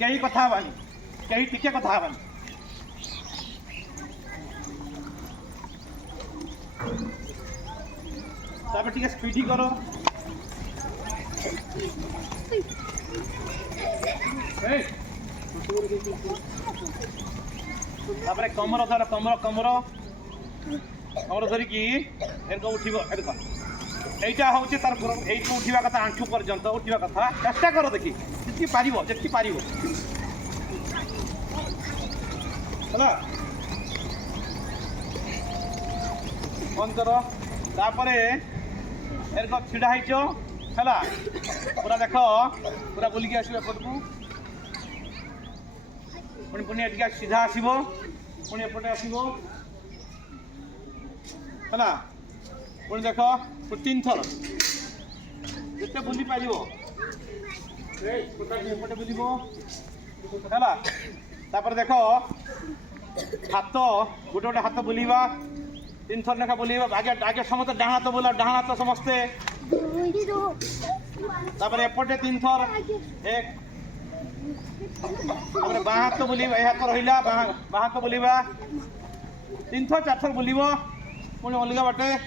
कहीं कथा हबानी कहीं टिके कथा हबानी तापर टिके स्पीडी करो तापर कमर धर कमर कमर कमर धरिकी एरको उठिबो एरको এইটা হচ্ছে তার এইটু উঠিবা কথা আঁঠু পর্যন্ত উঠিবা কথা চেষ্টা করো দেখি যেটি পারিব হ্যাঁ বন্ধ কর তারপরে এরকম ছিড়া হয়েছ হ্যাঁ পুরা দেখ পুরা বুলিকি আসবে এপটকু পুଣି পুଣି এদিকে সিধা আসব পুଣି এপটে আসব হ্যাঁ পুଣି দেখ 3 थर जिते बुली पार एपटे बुलब है देख हाथ गोटे गोटे हाथ बुलवा 3 थर लेखा बुलवा आगे आगे समस्त डाण हाथ बुला डाण हाथ समस्ते एपटे 3 थर एक बाँ हाथ बुलवा यह हाथ रहा बाँ हाथ बुलवा 3 थर 4 थर बुलब पुणी अलग बाटे है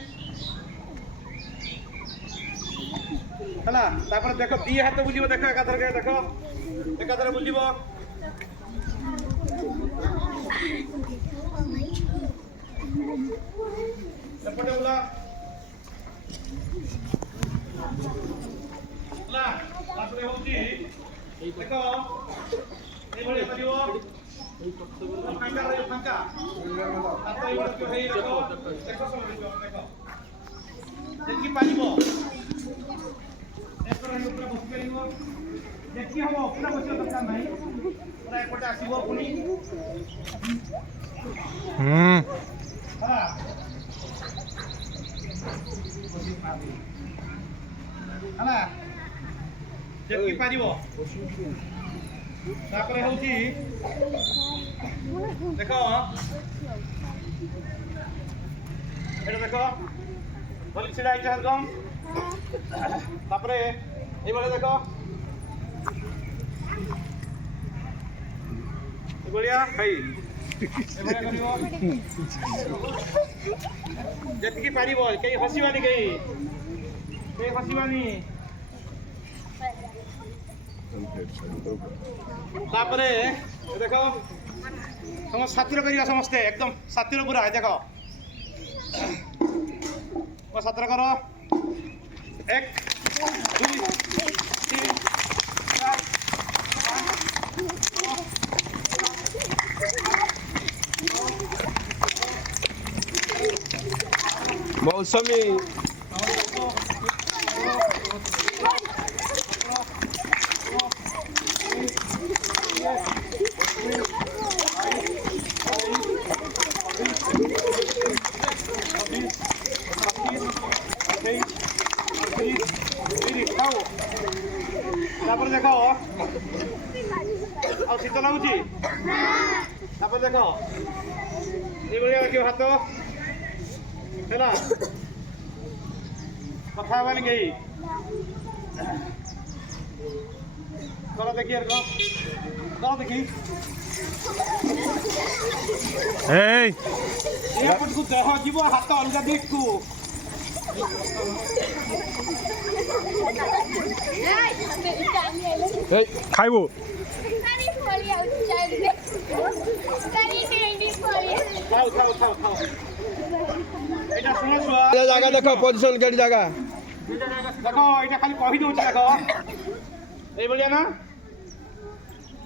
देख दी हाथ बुलव देख एकाधर बुलव एपटे बुला देख फांका देखी पार देखी हम पूरा बस दरकार ना पूरा एपटे आसब पुणी है देखी पार तापर हूँ देख ये देख भली छिड़ा एकदम तापर ये देख बढ़िया भाई जी पार कहीं हसबानी कहीं हसबानी तापर देख तुम सातिर कर समस्ते एकदम सातिर पूरा देख सातर कर 1 2 3 4 मौसमी देख शीत लगुच देख ये रख हाथ है कथा हबानी कहीं कर देखी कर देखी को देह जीव हाथ अलग दिख को खाइबो जगह देख पोजिशन के जगह देख ये खाली कही दौर देख ये ना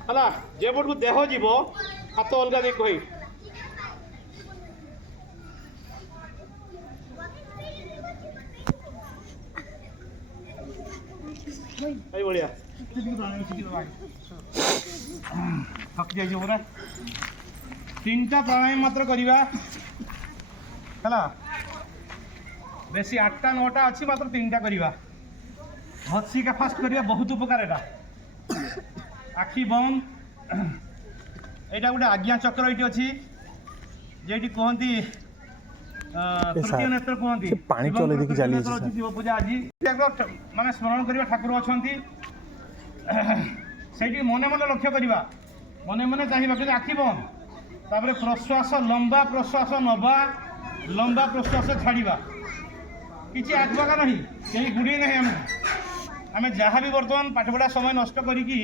है जे पट को देह जीव हाथ अलग देख कही बढ़िया थक जाइए पूरा 3टा प्राणायाम मात्र करवा है बेसी 8टा 9टा अच्छी मात्र 3टा करवा भत्सिका फास्ट करवा बहुत उपकार एटा आखि बंद यहाँ गोटे आज्ञा चक्र ये अच्छी जे कहती तृतीय नेत्र कहती पानी चले देखि चली शिव पूजा आज माने स्मरण करवा ठाकुर अच्छा ସେଇଠି ମନେ ମନେ ଲକ୍ଷ୍ୟ କରିବା, ମନେ ମନେ ଚାହିଁବା, କିନ୍ତୁ ଆଖି ବନ୍ଦ। ତାପରେ ପ୍ରଶ୍ୱାସ, ଲମ୍ବା ପ୍ରଶ୍ୱାସ ନେବା, ଲମ୍ବା ପ୍ରଶ୍ୱାସ ଛାଡ଼ିବା। କିଛି ଆଖପାଖ ନାହିଁ, କେହି ଗୁଡ଼ି ନାହିଁ। ଆମେ ଯାହା ବି ବର୍ତ୍ତମାନ ପାଠପଢ଼ା ସମୟ ନଷ୍ଟ କରିକି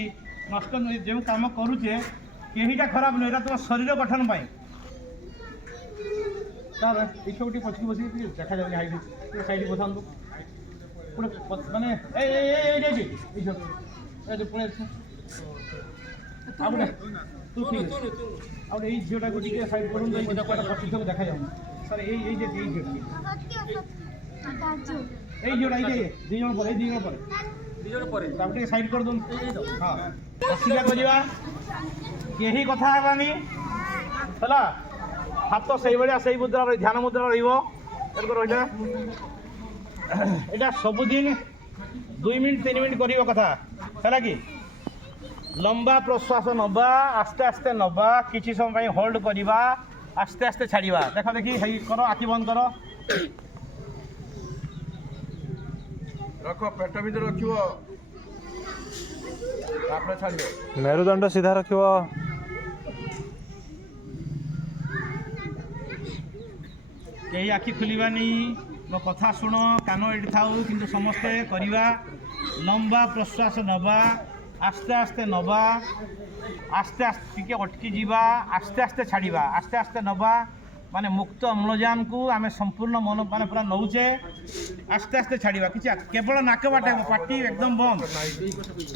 ଯେଉଁ କାମ କରୁଛେ, କେହିଟା ଖରାପ ନୁହେଁ, ଏଇଟା ତୁମ ଶରୀର ଗଠନ ପାଇଁ। ତାହେଲେ ଏଇସବୁ ଟିକେ ପଛକୁ ବସିକି ଦେଖାଯାଉନି, ହାଇଟ୍ ଟିକେ ସାଇଡ଼୍ ବସାନ୍ତୁ। ମାନେ ଏଇଠି ପୁଣି ଆଉ ତୁ ଠିକ୍ ଅଛି। ଆଉ ଏଇ ଝିଅଟାକୁ ଟିକେ ସାଇଡ଼୍ କରନ୍ତୁ, ଏଇ ପଛକୁ ଦେଖାଯାଉନି ସାର୍। ଏଇ ଝିଅଟା ଏଇ ଝିଅଟା ଦୁଇ ଜଣ ପରେ, ଏଇ ଦୁଇ ଜଣ ପରେ ତାକୁ ଟିକେ ସାଇଡ଼୍ କରିଦିଅନ୍ତୁ। ହଁ, ଅସୁବିଧା କରିବା, କେହି କଥା ହେବାନି ହେଲା। ହାତ ସେଇଭଳିଆ ସେଇ ମୁଦ୍ରା ଧ୍ୟାନ ମୁଦ୍ରା ରହିବ। ରହିଲା ଏଇଟା ସବୁଦିନ 2 ମିନିଟ୍ 3 ମିନିଟ୍ କରିବା କଥା ହେଲା କି। ଲମ୍ବା ପ୍ରଶ୍ୱାସ ନେବା, ଆସ୍ତେ ଆସ୍ତେ ନେବା, କିଛି ସମୟ ପାଇଁ ହୋଲ୍ଡ କରିବା, ଆସ୍ତେ ଆସ୍ତେ ଛାଡ଼ିବା। ଦେଖ ଦେଖି ହେଇ କର, ଆଖି ବନ୍ଦ କର। ରଖ, ପେଟ ଭିତରେ ରଖିବ, ତାପରେ ଛାଡ଼ିବ। ମେରୁଦଣ୍ଡ ସିଧା ରଖିବ। କେହି ଆଖି ଖୋଲିବାନି, ମୋ କଥା ଶୁଣ, କାନ ଏଠି ଥାଉ, କିନ୍ତୁ ସମସ୍ତେ କରିବା। ଲମ୍ବା ପ୍ରଶ୍ୱାସ ନେବା, ଆସ୍ତେ ଆସ୍ତେ ନେବା, ଆସ୍ତେ ଆସ୍ତେ ଟିକେ ଅଟକି ଯିବା, ଆସ୍ତେ ଆସ୍ତେ ଛାଡ଼ିବା। ଆସ୍ତେ ଆସ୍ତେ ନେବା ମାନେ ମୁକ୍ତ ଅମ୍ଳଜାନକୁ ଆମେ ସମ୍ପୂର୍ଣ୍ଣ ମନ ମାନେ ପୁରା ନେଉଛେ। ଆସ୍ତେ ଆସ୍ତେ ଛାଡ଼ିବା, କିଛି କେବଳ ନାକ ବାଟେ ହେବ, ପାଟି ଏକଦମ ବନ୍ଦ,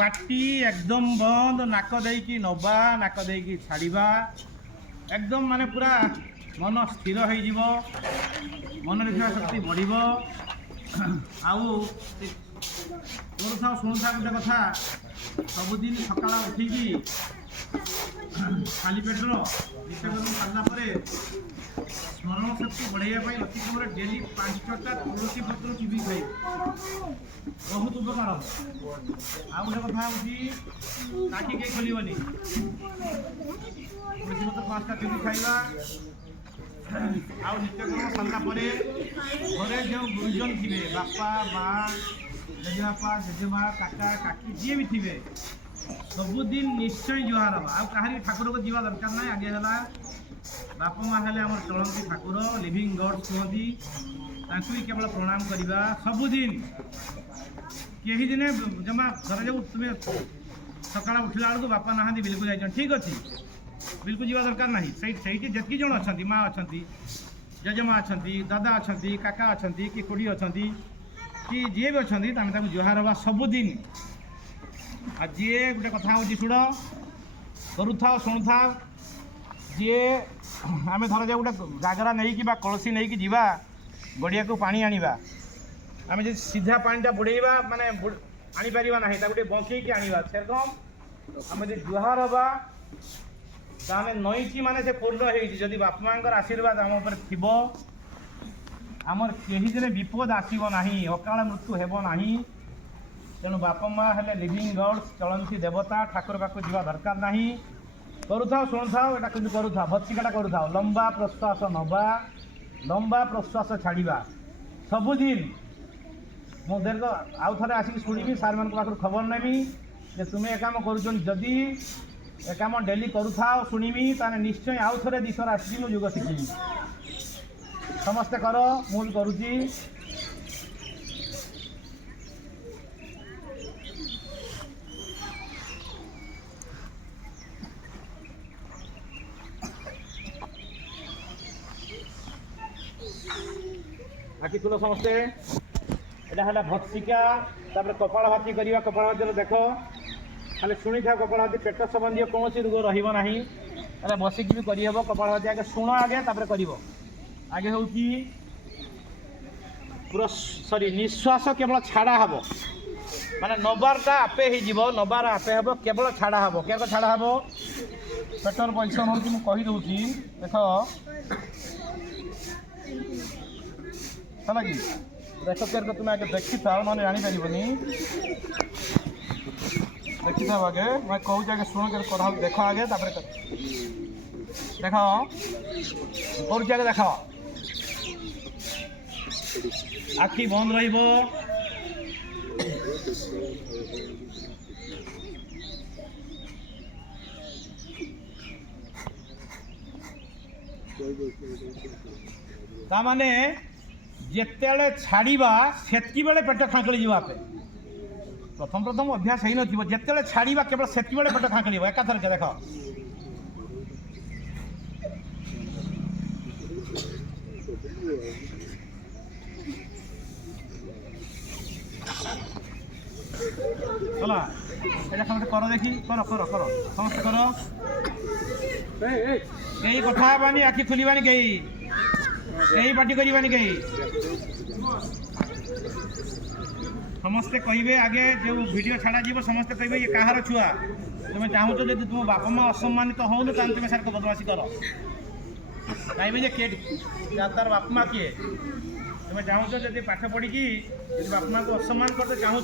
ପାଟି ଏକଦମ ବନ୍ଦ। ନାକ ଦେଇକି ନେବା, ନାକ ଦେଇକି ଛାଡ଼ିବା, ଏକଦମ ମାନେ ପୁରା ମନ ସ୍ଥିର ହେଇଯିବ, ମନ ରଖିବା ଶକ୍ତି ବଢ଼ିବ। ଆଉ କରୁଥାଉ, ଶୁଣୁଥାଉ ଗୋଟେ କଥା, ସବୁଦିନ ସକାଳ ଉଠିକି ଖାଲି ପେଟର ନିତ୍ୟକର୍ମ ସାରିଲା ପରେ ସ୍ମରଣ ଶକ୍ତି ବଢ଼ାଇବା ପାଇଁ ଅତି କମରେ ଡେଲି 5ଟା ତୁଳସୀ ପତ୍ର ଚିବି ଖାଇବେ, ବହୁତ ଉପକାର ହେବ। ଆଉ ଗୋଟେ କଥା ହେଉଛି, ଆଖି କେହି ଖୋଲିବନି, ତୁଳସୀ ପତ୍ର 5ଟା ଚିବି ଖାଇବା। ଆଉ ନିତ୍ୟକର୍ମ ସାରିଲା ପରେ ଘରେ ଯେଉଁ ଗୁରୁଜନ ଥିବେ, ବାପା ମା, ଜେଜେବାପା ଜେଜେମା, କାକା କାକି ଯିଏ ବି ଥିବେ, ସବୁଦିନ ନିଶ୍ଚୟ ଜୁହାର ହେବ। ଆଉ କାହାରି ଠାକୁରକୁ ଯିବା ଦରକାର ନାହିଁ। ଆଗେ ହେଲା ବାପା ମା ହେଲେ ଆମର ଚଳନ୍ତି ଠାକୁର, ଲିଭିଂ ଗଡ୍ କୁହନ୍ତି, ତାଙ୍କୁ ବି କେବଳ ପ୍ରଣାମ କରିବା ସବୁଦିନ। କେହି ଦିନେ ଜମା ଧରାଯାଉ ତୁମେ ସକାଳ ଉଠିଲା ବେଳକୁ ବାପା ନାହାନ୍ତି, ବିଲକୁ ଯାଇଛନ୍ତି, ଠିକ୍ ଅଛି, ବିଲକୁ ଯିବା ଦରକାର ନାହିଁ। ସେଇଠି ଯେତିକି ଜଣ ଅଛନ୍ତି, ମା ଅଛନ୍ତି, ଜେଜେମା ଅଛନ୍ତି, ଦାଦା ଅଛନ୍ତି, କାକା ଅଛନ୍ତି, କି ଖୁଡ଼ି ଅଛନ୍ତି, କି ଯିଏ ବି ଅଛନ୍ତି, ଆମେ ତାଙ୍କୁ ଜୁହାର ହେବା ସବୁଦିନ। ଆଉ ଯିଏ ଗୋଟେ କଥା ହେଉଛି, ଶୁଣ, କରୁଥାଉ ଶୁଣୁଥାଉ, ଯିଏ ଆମେ ଧରାଯାଉ ଗୋଟେ ଗାଗରା ନେଇକି ବା କଳସୀ ନେଇକି ଯିବା ଗଡ଼ିଆକୁ ପାଣି ଆଣିବା, ଆମେ ଯଦି ସିଧା ପାଣିଟା ବୁଡ଼େଇବା ମାନେ ଆଣିପାରିବା ନାହିଁ, ତାକୁ ଟିକେ ବଙ୍କେଇକି ଆଣିବା। ସେରକମ ଆମେ ଯଦି ଜୁହାର ହେବା, ତାହେଲେ ନଈଛି ମାନେ ସେ ପୂର୍ଣ୍ଣ ହେଇଛି। ଯଦି ବାପା ମାଆଙ୍କର ଆଶୀର୍ବାଦ ଆମ ଉପରେ ଥିବ, ଆମର କେହି ଦିନେ ବିପଦ ଆସିବ ନାହିଁ, ଅକାଳ ମୃତ୍ୟୁ ହେବ ନାହିଁ। ତେଣୁ ବାପା ମା ହେଲେ ଲିଭିଂ ଗଡ୍ସ, ଚଳନ୍ତି ଦେବତା, ଠାକୁର ପାଖକୁ ଯିବା ଦରକାର ନାହିଁ। କରୁଥାଉ ଶୁଣୁଥାଉ, ଏଇଟା କିନ୍ତୁ କରୁଥାଉ, ଭତ୍ସିକାଟା କରୁଥାଉ। ଲମ୍ବା ପ୍ରଶ୍ୱାସ ନେବା, ଲମ୍ବା ପ୍ରଶ୍ୱାସ ଛାଡ଼ିବା ସବୁଦିନ। ମୁଁ ଦୀର୍ଘ ଆଉ ଥରେ ଆସିକି ଶୁଣିବି, ସାର୍ମାନଙ୍କ ପାଖରୁ ଖବର ନେବି ଯେ ତୁମେ ଏ କାମ କରୁଛନ୍ତି। ଯଦି ଏ କାମ ଡେଲି କରୁଥାଉ, ଶୁଣିବି, ତାହେଲେ ନିଶ୍ଚୟ ଆଉ ଥରେ 2 ଥର ଆସିକି ମୁଁ ଯୋଗ ଶିଖିବି। ସମସ୍ତେ କର, ମୁଁ ବି କରୁଛି। ଆଖି ଖୋଲ ସମସ୍ତେ। এটা ହେଲା ଭତ୍ସିକା। ତାପରେ କପାଳ ଭାତି କରିବା। କପାଳ ଭାତିରେ ଦେଖ, ଖାଲି ଶୁଣିଥାଉ କପାଳ ଭାତି, ପେଟ ସମ୍ବନ୍ଧୀୟ କୌଣସି ରୋଗ ରହିବ ନାହିଁ। ହେଲେ ବସିକି ବି କରିହେବ। କପାଳ ଭାତି ଆଗେ ଶୁଣ, ଆଗେ ତାପରେ କରିବ। ଆଗେ ହେଉଛି ନିଶ୍ୱାସ କେବଳ ଛାଡ଼ା ହେବ, ମାନେ ନବାରଟା ଆପେ ହେଇଯିବ, ନବାର ଆପେ ହେବ, କେବଳ ଛାଡ଼ା ହେବ। କେବଳ ଛାଡ଼ା ହେବ, ପେଟର ପଜିସନ୍ ହେଉଛି, ମୁଁ କହିଦେଉଛି ଦେଖ ହେଲା କି। ଦେଖ କେରକ ତୁମେ ଆଗେ ଦେଖିଥାଅ, ନହେଲେ ଜାଣିପାରିବନି। ଦେଖିଥାଅ ଆଗେ, ମୁଁ କହୁଛି ଆଗେ ଶୁଣ, କେବେ କରାହେବ ଦେଖ ଆଗେ, ତାପରେ ଦେଖ କରୁଛି ଆଗେ ଦେଖ। ଆଖି ବନ୍ଦ ରହିବ। तामाने जेतेबेले छाड़ीबा सेतकी बेले पेट खांकली जीवा पे प्रथम प्रथम अभ्यास है नथिबो जेतेबेले छाड़ीबा केवल सेतकी बेले पेट खांकलीबो एकाथर के देखो चला এটা সমস্ত করো দেখি করো করো করো সমস্ত করো এই কথা বানি আখি খুলিবানি গই এই পাটি করিবানি গই समस्ते कहे आगे जो वीडियो छाड़ा जीव समस्ते कहे ये कहार छुआ तुम्हें चाहूँ जब तुम बापा माँ असम्मानित हो तुम्हें सार बदमाशी कर कहे कि तार बाप माँ किए तुम्हें चाहूँ जब पाठ पढ़ी बाप माँ को असम्मान करते चाहूँ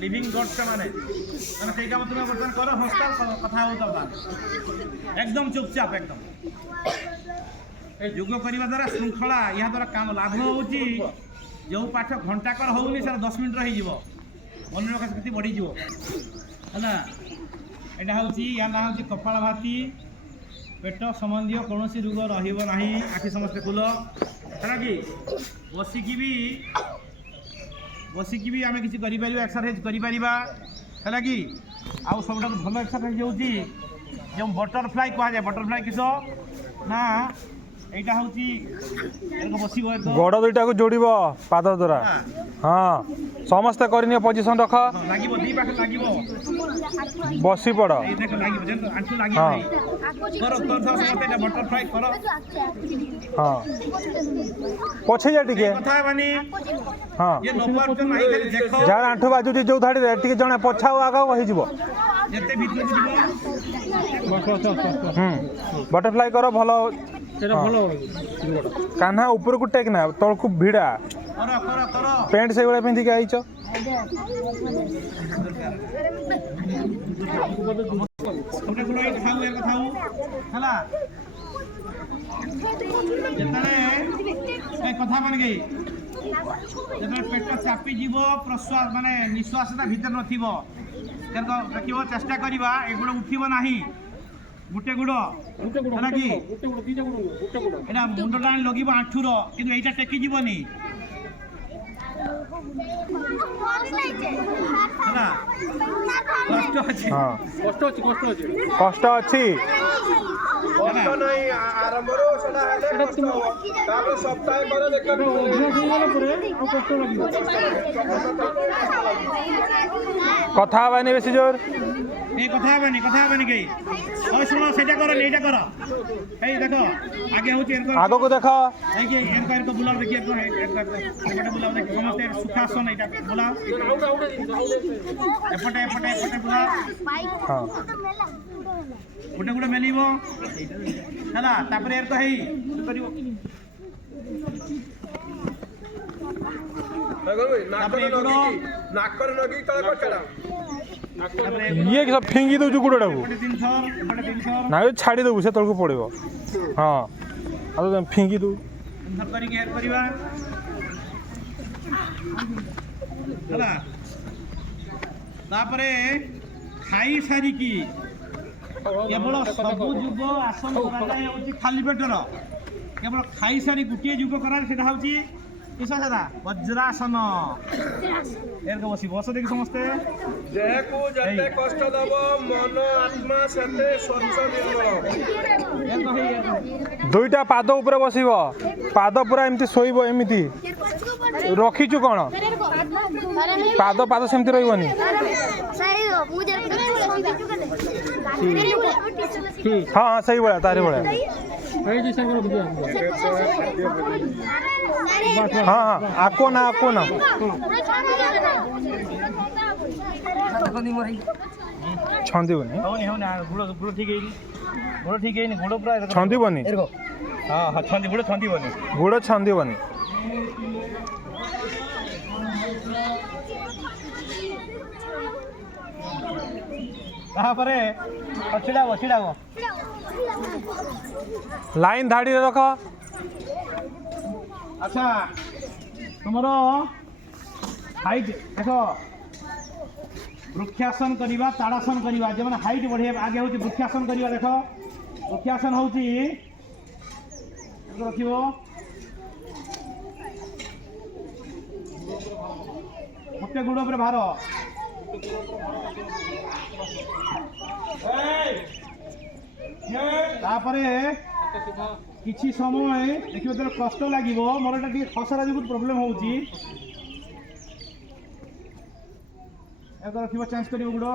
लिविंग गड्स मैंने से काम तुम्हें बर्तमान कर हंसता कथा हो एकदम चुपचाप एकदम योग करने द्वारा श्रृंखला या द्वारा काम लाभ हो जो पाठ घंटाकर होनी सर 10 मिनट रही मन शक्ति बढ़ीज है यहाँ हूँ या ना हूँ कपाल भाती पेट संबंधी कौन रोग रहा आखि समस्ते खुल है कि बसिकी भी आम किसी एक्सरसाइज करें है कि आउ सब भल एक्सरसाइज होती जो बटरफ्लाई कहुए बटरफ्लाई किस ना এইটা হচ্ছে এরকম বসিব গোড় দুইটাকে জোড়িব পাদ দ্বারা হ্যাঁ সমস্ত করিনিও পজিশন রাখ লাগিব দুই পাখে লাগিব বসি পড় এই দেখো লাগিব যেন আঁঠু লাগিব নাই করো করো সমস্ত এটা বাটারফ্লাই করো হ্যাঁ পছে যা টিকে কথা মানে হ্যাঁ যে নপার তো নাই খালি দেখো যার আঁঠু বাজুটি যে ধাড়ি রে টিকে জনে পছাও আগা হই যাব যেতে ভিতরে দিব বটরফ্লাই করো ভালো এটা ভালো কাহ্না উপরকু টেক না তলকু ভিড়া করো করো করো প্যান্ট সেইভাবে পিঁধিকি আইছ ওটা গুলো এই খাও এর কথা হলা যেতনে এই কথা মানে গই যেতনে পেট চাপি যাব প্রশ্বাস মানে নিঃশ্বাসটা ভিতর নথিব কেন দেখিব চেষ্টা করিবা এগুলো উঠিব নাহি গুটে গুড় है कि এটা মুন্ডটা লগিব আঁঠুর কিন্তু এইটা টেকি যাবনি কষ্ট আছে কষ্ট হচ্ছে কষ্ট হচ্ছে কষ্ট আছে কষ্ট নাই আরম্ভରୁ সেটা হেলে কষ্ট হব তারপরে সপ্তাহে করে দেখো অভ্যাস হয়ে গেলে পরে আর কষ্ট লাগিব কথা হবানি বেশি জোর এই কথা হবানি কে ওই শুনো সেটা করো এইটা করো এই দেখো আগে হচ্ছে এরকম আগকু দেখো এই যে এরকম বুলাও দেখি এরকম এপটে বুলাও দেখি সমস্ত সুখাসন এইটা বুলাও এপটে এপটে এপটে বুলাও হ্যাঁ গোটে গোটে মেলিব হলা তারপরে এরকম হেই করিব নাকরে নগি তলে করছড়া ইয়ে সব ফিঙ্গি দেছু গুড়টাকু এপটে 3 থর এপটে 3 থর না ছাড়ি দেবু সে তলকু পড়িব হ্যাঁ আর ফিঙ্গি দেবু থর করি হের করিবা হলা তারপরে খাই সারি কি কেবল সবু যুগ আসন করা যায় হচ্ছে খালি পেটর কেবল খাই সারি গোটিয়ে যুগ করা সেটা হচ্ছে কিসা সেটা বজ্রাসন এরকম বস দেখি সমস্তে দেহকু যেতে কষ্ট দেব মন আত্মা সেতে স্বচ্ছ নির্মল এরকম হেই দুইটা পাদ উপরে বসিব পাদ পুরা এমতি শোইব এমিতি রখিছু কোন পাদ পাদ সেমতি রইবনি হ্যাঁ হ্যাঁ সেই ভଳିଆ তারি ভଳିଆ হ্যাঁ হ্যাঁ আকো না ছন্দিবনি হওনি হওনি গুড় ঠিক ହେଇନି গুড় পুরা ছন্দিবনি হ্যাঁ হ্যাঁ গুড় ছন্দিবনি গুড় ছন্দিবনি তারপরে ছিড়াব লাইন ধাড়িরে রখ আচ্ছা তোমার হাইট দেখ বৃক্ষাসন করা তাড়াসন করা যে হাইট বড়াইবা আগে হচ্ছে বৃক্ষাসন করা দেখ বৃক্ষাসন হচ্ছে ରଖିବ ଗୋଟେ ଗୋଡ଼ ଉପରେ ଭାର ତାପରେ କିଛି ସମୟ ଦେଖିବ ଯେତେବେଳେ କଷ୍ଟ ଲାଗିବ ମୋର ଏଟା ଟିକେ ଖସରା ଯୋଗୁଁ ପ୍ରୋବ୍ଲେମ୍ ହେଉଛି ଏବେ ରଖିବ ଚେଞ୍ଜ କରିବ ଗୋଡ଼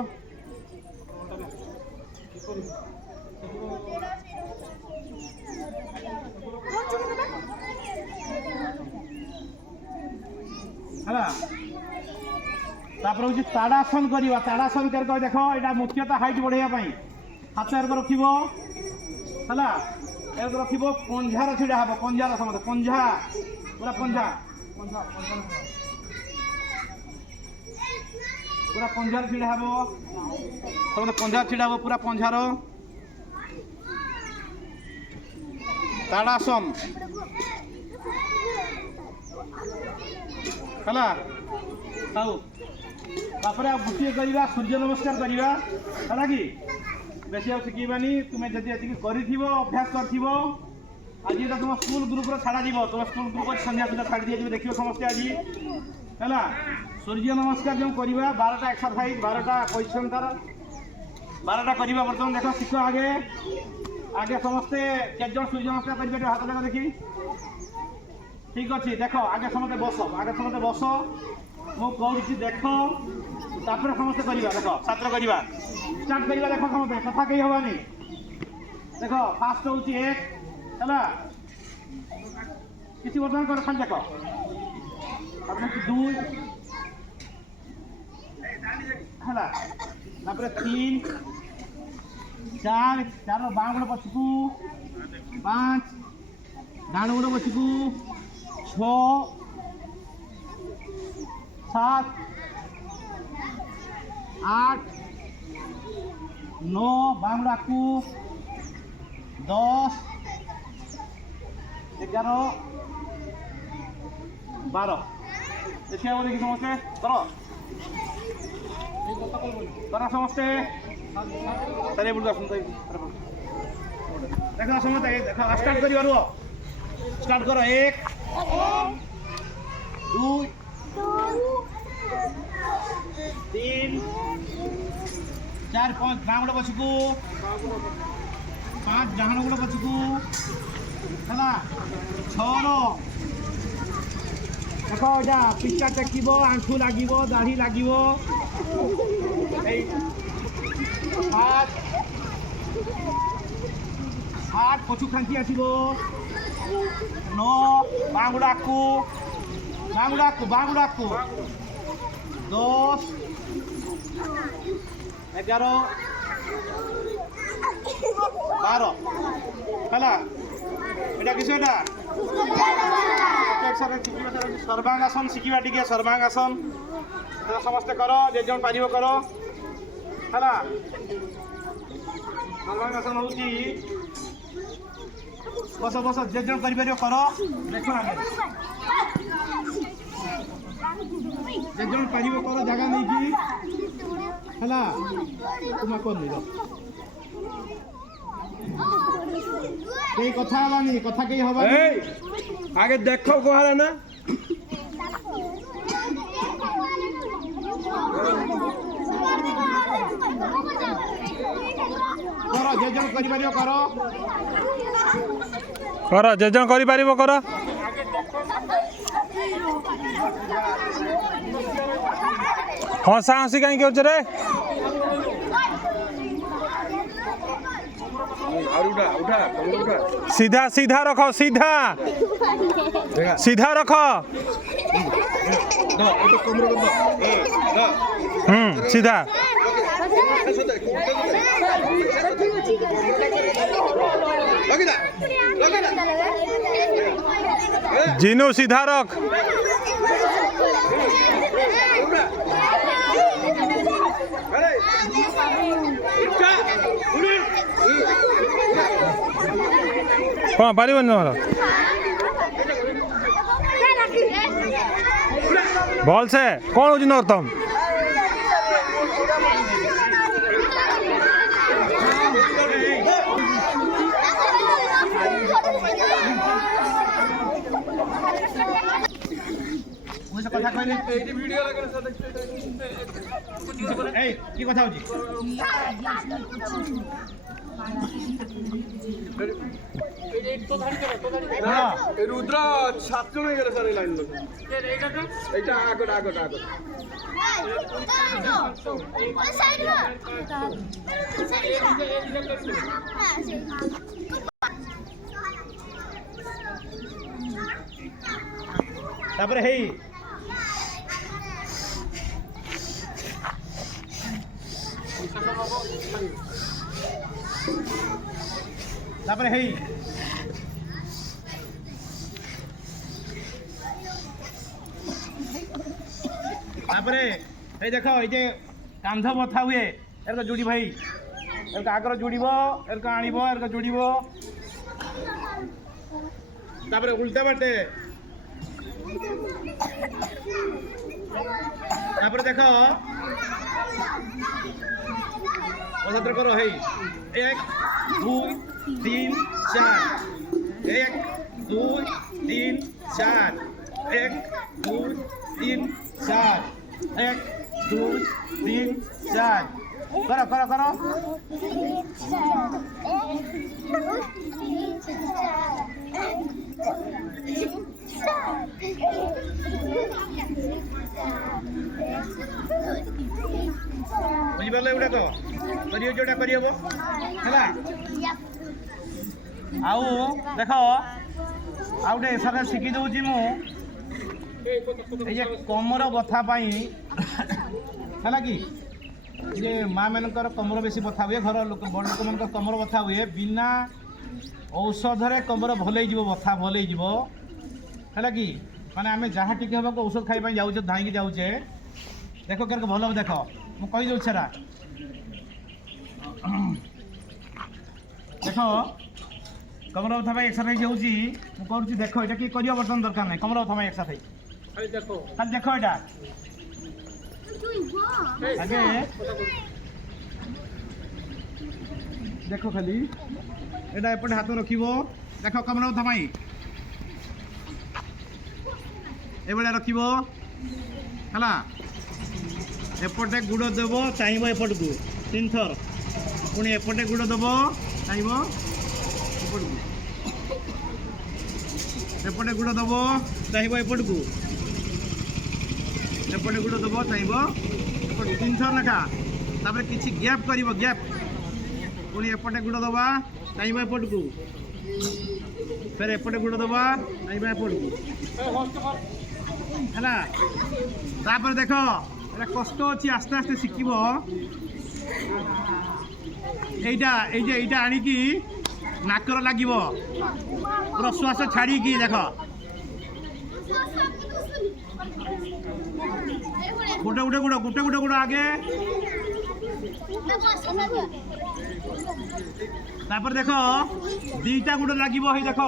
ହେଲା ତାପରେ ହେଉଛି ତାଡ଼ାସନ କରିବା ତାଡ଼ାସନ କରି ଦେଖ ଏଇଟା ମୁଖ୍ୟତଃ ହାଇଟ୍ ବଢ଼େଇବା ପାଇଁ ହାତ ଏରକ ରଖିବ ହେଲା ଏରକ ରଖିବ ପଞ୍ଝାର ଛିଡ଼ା ହେବ ପଞ୍ଝାର ସମସ୍ତେ ପଞ୍ଝା ପୁରା ପଞ୍ଝା ପୁରା ପଞ୍ଝାର ଛିଡ଼ା ହେବ ସମସ୍ତେ ପଞ୍ଝାର ଛିଡ଼ା ହେବ ପୁରା ପଞ୍ଝାର ତାଡ଼ାସନ ହେଲା ହଉ ତାପରେ ଆଉ ଗୋଟିଏ କରିବା ସୂର୍ଯ୍ୟ ନମସ୍କାର କରିବା ହେଲା କି ବେଶୀ ଆଉ ଶିଖେଇବାନି ତୁମେ ଯଦି ଏତିକି କରିଥିବ ଅଭ୍ୟାସ କରିଥିବ ଆଜି ତ ତୁମ ସ୍କୁଲ ଗ୍ରୁପ୍ରେ ଛାଡ଼ାଯିବ ତୁମ ସ୍କୁଲ ଗ୍ରୁପ୍ ସନ୍ଧ୍ୟା ସୁଦ୍ଧା ଛାଡ଼ି ଦିଆଯିବ ଦେଖିବ ସମସ୍ତେ ଆଜି ହେଲା ସୂର୍ଯ୍ୟ ନମସ୍କାର ଯେଉଁ କରିବା 12ଟା ଏକ୍ସରସାଇଜ୍ 12ଟା ପୋଜିସନ୍ ତାର 12ଟା କରିବା ବର୍ତ୍ତମାନ ଦେଖ ଶିଖ ଆଗେ ସମସ୍ତେ କେତେଜଣ ସୂର୍ଯ୍ୟ ନମସ୍କାର କରିପାରିବେ ହାତ ଦେଖ ଦେଖି ଠିକ୍ ଅଛି ଦେଖ ଆଗେ ସମସ୍ତେ ବସ ମୁଁ କହୁଛି ଦେଖ ତାପରେ ସମସ୍ତେ କରିବା ଦେଖ ଛାତ୍ର କରିବା ଷ୍ଟାର୍ଟ କରିବା ଦେଖ ସମସ୍ତେ କଥା କେହି ହେବାନି ଦେଖ ଫାଷ୍ଟ ହେଉଛି 1 ହେଲା କିଛି ବର୍ତ୍ତମାନ କର ଖାଲି ଦେଖ ତାପରେ 2 ହେଲା ତାପରେ 3 4 ବାଁ ଗୋଡ଼ ପଛକୁ 5 ଡାହାଣ ଗୋଡ଼ ପଛକୁ 6 7 8 9 ବାଁ ଗୋଡ଼ ଆଗକୁ 10 11 12 ଦେଖିବାକୁ ଦେଖି ସମସ୍ତେ କର ସମସ୍ତେ ତାରେ ବୁଲୁ ଆସନ୍ତୁ ଦେଖ ସମସ୍ତେ ଦେଖ ଷ୍ଟାର୍ଟ କରିବା ରୁହ ଷ୍ଟାର୍ଟ କର 1 2 3 4 5 ବାଁ ଗୋଡ଼ ପଛକୁ 5 ଡାହାଣ ଗୋଡ଼ ପଛକୁ ହେଲା 6 ଦେଖ ଏଇଟା ପିଚା ଟେକିବ ଆଣ୍ଠୁ ଲାଗିବ ଦାଢ଼ି ଲାଗିବ 8 ପଛକୁ ଖାଙ୍କି ଆସିବ 9 ବାଁ ଗୋଡ଼ ଆଗକୁ 10 11 12 ହେଲା এটা কিছু এটা সর্বাঙ্গাসন শিখিবা টিকে সর্বাঙ্গাসন সমস্তে কর যে জন পারিব কর হলা সর্বাঙ্গাসন হচ্ছে বস বস যে জন করিপারিব কর দেখো আগে যে জন পারিব কর জায়গা নেইকি হলা তোমা কোন নিল কেই কথা হবানি কথা কেই হবানি আগে দেখো কোহারা না কর যে জন করিপারিব কর কর যে জন করিপারিব কর হসা হসি কাই করছ রে सीधा सीधा रखो सीधा सीधा रखो सीधा जिनू सीधा रख कौन पारि भल से कौन हो नोरतम কথা কইলি এইটি ভিডিও লাগালে সাথে এই কি কথা হচ্ছে না এই রুদ্র 7 জন হয়ে গেল স্যার এই লাইন লোক এইটা আগটা তারপরে হেই তারপরে হেই তারপরে এই দেখো এই যে কান্ধ বথা হুয়ে এরক জুড়ি ভাই এরক আগর জুড়িব এরক আনিব এরক জুড়িব তারপরে উল্টা বাটে তারপরে দেখো পদযাত্রা করো হেই 1 2 3 4 1 2 3 4 1 2 3 4 1 2 3 4 করো বুঝিপারলে এগুড়া তো করিও যেটা করিহব ହେଲା ଆଉ ଦେଖ ଆଉ ଗୋଟେ ଏସାରେ ଶିଖି ଦେଉଛି ମୁଁ ଏଇ ଯେ କମର ବଥା ପାଇଁ ହେଲା କି ଯେ ମା ମାନଙ୍କର କମର ବେଶୀ ବଥା ହୁଏ ଘର ଲୋକ ବଡ଼ ଲୋକମାନଙ୍କର କମର ବଥା ହୁଏ ବିନା ଔଷଧରେ କମର ଭଲ ହେଇଯିବ ବଥା ଭଲ ହେଇଯିବ ହେଲା କି ମାନେ ଆମେ ଯାହା ଟିକେ ହେବାକୁ ଔଷଧ ଖାଇବା ପାଇଁ ଯାଉଛେ ଧାଇଁକି ଯାଉଛେ ଦେଖ କେରକ ଭଲ ଦେଖ ମୁଁ କହିଦେଉଛି ସେଟା ଦେଖ कमर बथा भाई एक्सरसाइज होउची मु करूची देखो एटा की करियो बर्तन दरकार नै कमर बथा भाई एक्सरसाइज खाली देखो एटा आगे देखो खाली एटा एपटे हाथ रखिबो देखो कमर बथा भाई एबळे रखिबो हला एपटे गुड़ देबो चाहिबो एपट को 3 थर पुनी एपटे गुड़ देबो चाहिबो एपटे गुड़ दब चाहिए एपट को एपटे गुड़ दब चाहिए एपट 3 थर लेखा तापर किसी गैप कर गैप पुणी एपटे गुड़ दबा चाहिए एपट को फिर एपटे गुड़ दबा चाहिए एपट को है तापर देख एटा कष्ट अच्छी आस्ते आस्ते शिखब এইটা আনিকি नाकर लगे प्रश्वास छाड़ी देख गोटे गोटे गुड़ गोटे गोटे गुड़ आगे तापर देख दीटा गुड़ लगे देख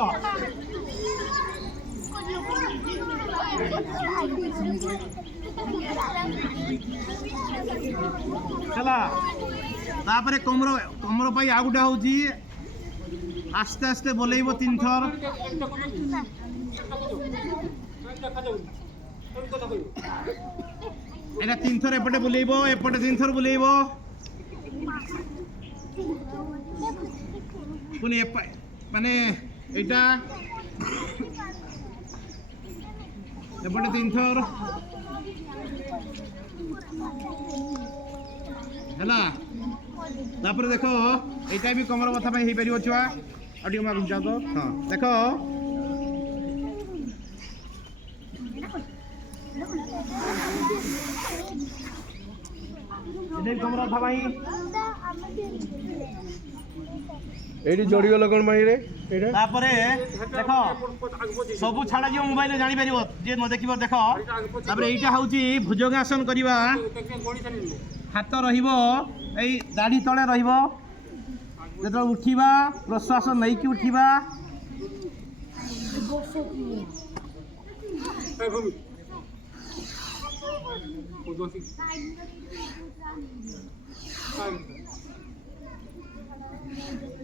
चला तापर कमर कमर पाई आ गोटे हूँ आस्ते आस्ते बोलेब 3 थर एटा 3 थर एपटे बुलेब एपटे 3 थर बुलेब पुनी माने एटा एपटे 3 थर है तापर देख यहाँ भी कमर बथा हो पार छुआ और माँ जाओ तो हाँ देख कमर बथा এইটি জড়ি গেল কোন মাইরে এটা তারপরে দেখো সবু ছাড়া যে মোবাইল জানি পারিব যে ন দেখিব দেখো তারপরে এইটা হচ্ছে ভুজঙ্গাসন করিবা হাত রহিব এই দাড়ি তলে রহিব যেত উঠিবা প্রশ্বাস নেইকি উঠিবা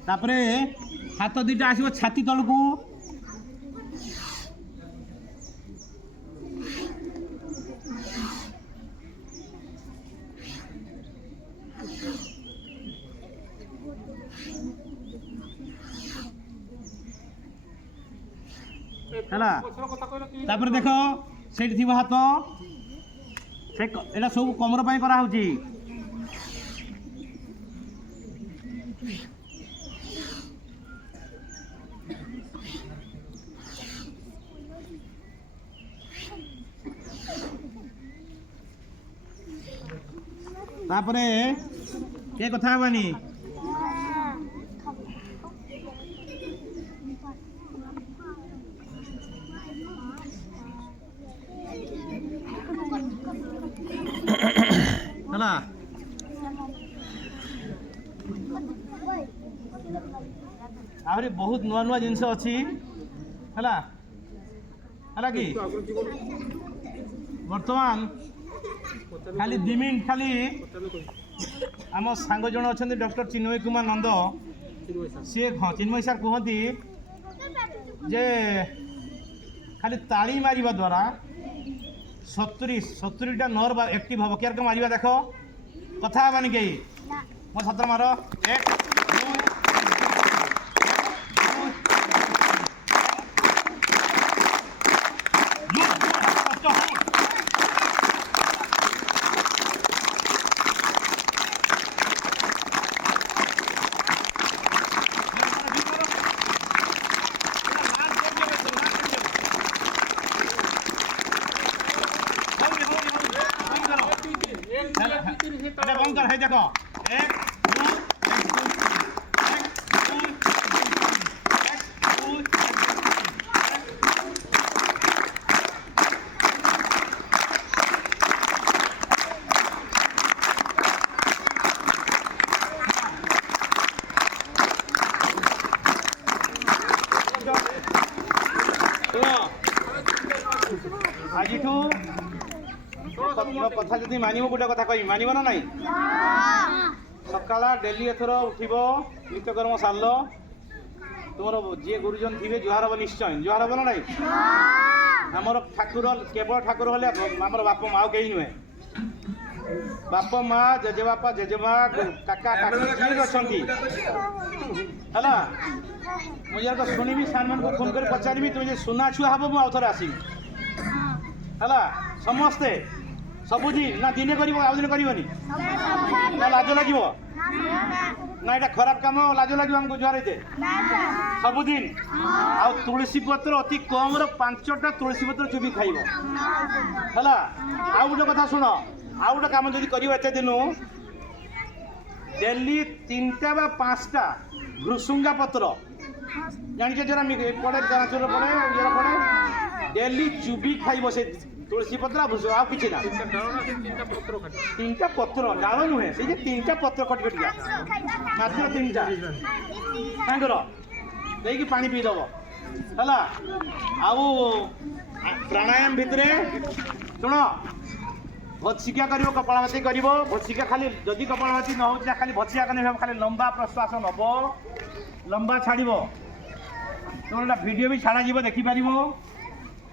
तापरे हाथ दुईटा आसो छाती तल को ହେଲା ତାପରେ ଦେଖ ସେଇଠି ଥିବ ହାତ ସେ ଏଇଟା ସବୁ କମର ପାଇଁ କରାହେଉଛି ତାପରେ କେ କଥା ହେବାନି ହେଲା ଆହୁରି ବହୁତ ନୂଆ ନୂଆ ଜିନିଷ ଅଛି ହେଲା ହେଲା କି ବର୍ତ୍ତମାନ ଖାଲି 2 ମିନିଟ୍ ଖାଲି ଆମ ସାଙ୍ଗ ଜଣ ଅଛନ୍ତି ଡକ୍ଟର ଚିନ୍ମୟ କୁମାର ନନ୍ଦ ସିଏ ଚିନ୍ମୟ ସାର୍ କୁହନ୍ତି ଯେ ଖାଲି ତାଳି ମାରିବା ଦ୍ୱାରା 70ଟା ନର୍ଭ ଆକ୍ଟିଭ୍ ହେବ କେରକ ମାରିବା ଦେଖ କଥା ହେବାନି କେହି ମୋ ସତର ମାର 1 এটা বন্ধ কর, দেখো 1 2 আজিঠু কথা যদি মানিব গোটে কথা কই মানিব না নাই সকালা ডেলি এথর উঠিব নিত্যকর্ম সারল তোমার যে গুরুজন থিবে জুহার হব নিশ্চয় জুহার হব না নাই আমার ঠাকুর কেবল ঠাকুর হলে আমার বাপ মা কেই নুহে বাপ মা জেজেবাপা জেজেমা কাকা কাকি ଯିଏ ଅଛନ୍ତି ହେଲା ମୁଁ ଯାକ ଶୁଣିବି ସାର୍ମାନଙ୍କୁ ଫୋନ୍ କରି ପଚାରିବି ତୁମେ ଯେ ସୁନା ଛୁଆ ହେବ ମୁଁ ଆଉ ଥରେ ଆସିବି ହେଲା ସମସ୍ତେ ସବୁଦିନ ନା ଦିନେ କରିବ ଆଉ ଦିନ କରିବନି ନା ଲାଜ ଲାଗିବ ନା ଏଇଟା ଖରାପ କାମ ଲାଜ ଲାଗିବ ଆମକୁ ଜୁହାରଇତେ ସବୁଦିନ ଆଉ ତୁଳସୀ ପତ୍ର ଅତି କମର 5ଟା ତୁଳସୀ ପତ୍ର ଚୁବି ଖାଇବ ହେଲା ଆଉ ଗୋଟେ କଥା ଶୁଣ ଆଉ ଗୋଟେ କାମ ଯଦି କରିବ ଏତେ ଦିନ ଡେଲି 3ଟା ବା 5ଟା ଭୃସୁଙ୍ଗା ପତ୍ର ଜାଣିଛ ଯୋରା ପଡ଼େ ଚୋର ପଡ଼େ ଇଏର ପଡ଼େ ଡେଲି ଚୁବି ଖାଇବ ସେ ତୁଳସୀ ପତ୍ର ଆଉ କିଛି ନା 3ଟା ପତ୍ର ଡାଳ ନୁହେଁ ସେଇ ଯେ 3ଟା ପତ୍ର କଟି କଟିକା ମାତ୍ର 3ଟା ତାଙ୍କର ଦେଇକି ପାଣି ପିଇଦେବ ହେଲା ଆଉ ପ୍ରାଣାୟାମ ଭିତରେ ଶୁଣ ଭତ୍ସିକା କରିବ କପାଳଭାତି କରିବ ଭତ୍ସିକା ଖାଲି ଯଦି କପାଳଭାତି ନ ହେଉଛି ଖାଲି ଭତ୍ସିକା କଲେ ଖାଲି ଲମ୍ବା ପ୍ରଶ୍ୱାସ ନେବ ଲମ୍ବା ଛାଡ଼ିବ ତୁମର ଗୋଟେ ଭିଡ଼ିଓ ବି ଛାଡ଼ାଯିବ ଦେଖିପାରିବ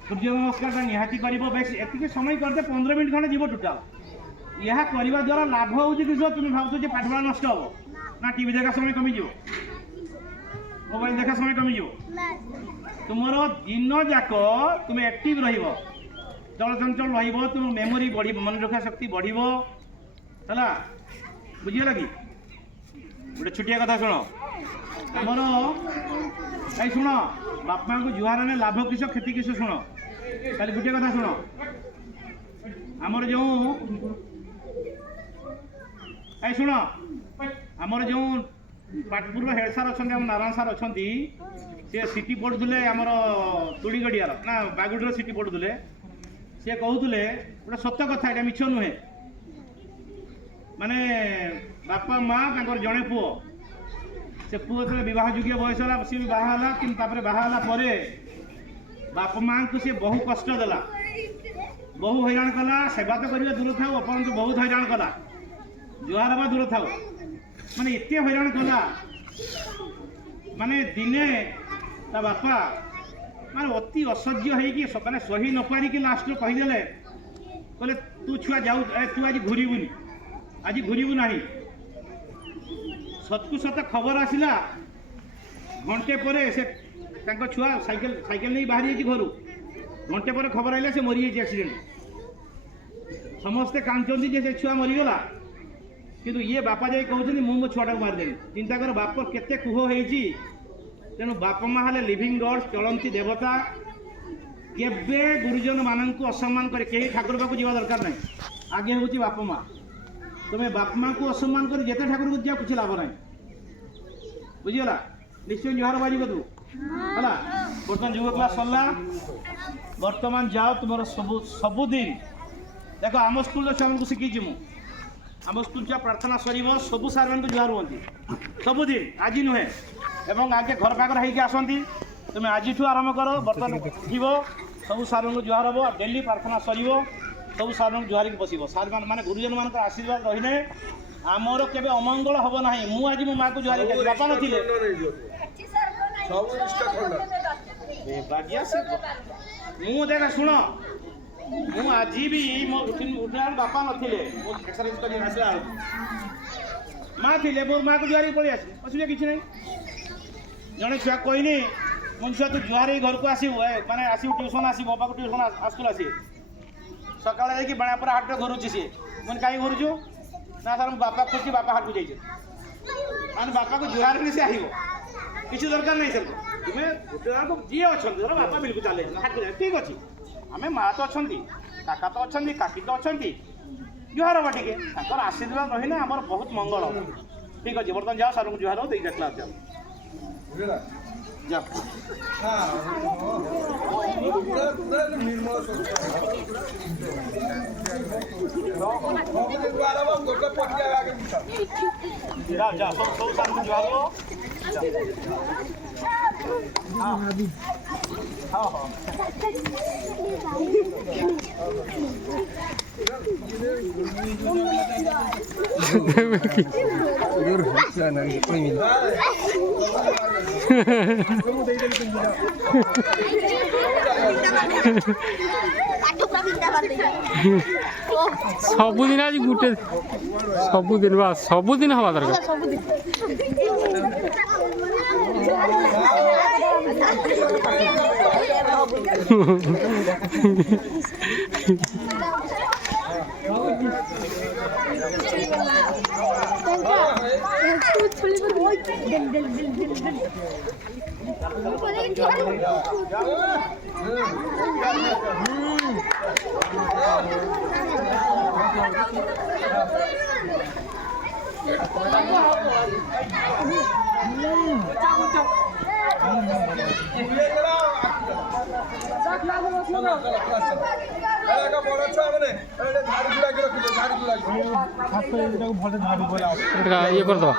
ସୂର୍ଯ୍ୟ ନମସ୍କାରଟା ନିହାତି କରିବ ବେଶ ଏତିକି ସମୟ କରିତେ 15 ମିନିଟ୍ ଖଣ୍ଡେ ଯିବ ଟୋଟାଲ୍ ଏହା କରିବା ଦ୍ୱାରା ଲାଭ ହେଉଛି କିସ ତୁମେ ଭାବୁଛ ଯେ ପାଠପଢ଼ା ନଷ୍ଟ ହେବ ନା ଟିଭି ଦେଖା ସମୟ କମିଯିବ ମୋବାଇଲ ଦେଖା ସମୟ କମିଯିବ ତୁମର ଦିନ ଯାକ ତୁମେ ଆକ୍ଟିଭ୍ ରହିବ ଚଳଚଞ୍ଚଳ ରହିବ ତୁମ ମେମୋରି ବଢ଼ିବ ମନେ ରଖିବା ଶକ୍ତି ବଢ଼ିବ ହେଲା ବୁଝିଗଲା କି ଗୋଟେ ଛୋଟିଆ କଥା ଶୁଣ ଆମର এই শুণ বাপাଙ୍କୁ জুহার নে লাভ কিস ক্ষতি কিস শুণ খালি গোটে কথা শুণ আমার যে এই শুণ আমার যে পাটপুর হেড সার অনেক আমার নারায়ণ সার অনেক সে সিটি পড়ুলে আমার তুড়িগড়িয়ার না বাগুড়ির সিটি পড়ুলে সে কହୁলে গোটে সত্য কথা এটা মিছ নুহে মানে বাপা মা তাঁর জনে পুଅ से पुओ जो बह योग्य बयस है सी बाहला कि बाहला बाप माँ को सी बहु कष्ट देला बहु हैरान कला सेवा तो करिए दूर था अपरंतु बहुत हैरान कला जुहार हवा दूर था माने एत हैरान कला माने दिने ता बापा माने अति असह्य होने सही न पारिकी लास्ट कहीदे कहले तू छुआ जाऊ तू आज घूरबुनि आज घूरबु ना सतकु सत खबर आसला घंटे पर से छुआ साइकेल साइकेल नहीं बाहरी घर घंटे पर खबर आइला से मरी जाइए एक्सीडेंट समस्ते कांदी जे से छुआ मरीगला किंतु ये बापा जाई कहते मो छुआटा को मारिदेली चिंता कर बापर केते कुह होती तेणु बापा माँ हेले लिविंग गॉड्स चलती देवता केबे गुरुजन मानक असम्मान करे कहीं ठाकुर पाक जावा दरकार नहीं आगे हूँ बापा माँ तुम्हें बापा माँ को असम्मान कर जिते ठाकुर को जा कुछ लाभ ना बुझीगला निश्चय जुहार बाजी तू है बर्तमान युग क्लास सरला बर्तमान जाओ तुम सबुदिन देख आम स्कूल छुआ को शिखी मुझे आम स्कूल छुआ प्रार्थना सर सबू सार मान जुहार हमें सबुदिन आज नुहे एवं आगे घर पाखर होगी आसती तुम्हें आज आरंभ कर बर्तमान उठब सब सार जुहार हम डेली प्रार्थना सर सब सार जुहार की बस सार मान गुरुजन मान आशीर्वाद रही आमर के अमंगल हम ना मुझे मो माँ को जुहार बापा नथिले मु देख शुण मु आज भी मो उठा बापा नथिले माँ थी मो माँ को जुहार पलि आस असुविधा किसी ना जड़े छुआ कहनी मो छुआ तू जुहार घर को आसू माने आसू ट्यूशन आस बापा को ट्यूशन स्कूल आस सका बाणापुर हाट घुरुची सी मैंने कहीं घुरुचु ना सर बापा खुशी बापा हाट को जाइए मैंने बापा को जुहार से आव किसी दरकार नहीं सर तुम्हें जी अच्छा बापा बिल्कुल चले हाट को ठीक अच्छे आम माँ तो अच्छा काका तो अच्छा काकी तो अच्छा जुहार हम टे आशीर्वाद रही आम बहुत मंगल ठीक अच्छे बर्तमान जाओ सर को जुहार हो क्लास जाओ जा जा सब सार को जुहार हो हाँ हाँ सबुदिन आज गुटे सबुदिन बा सबुदिन हवा दरकार ये कर दो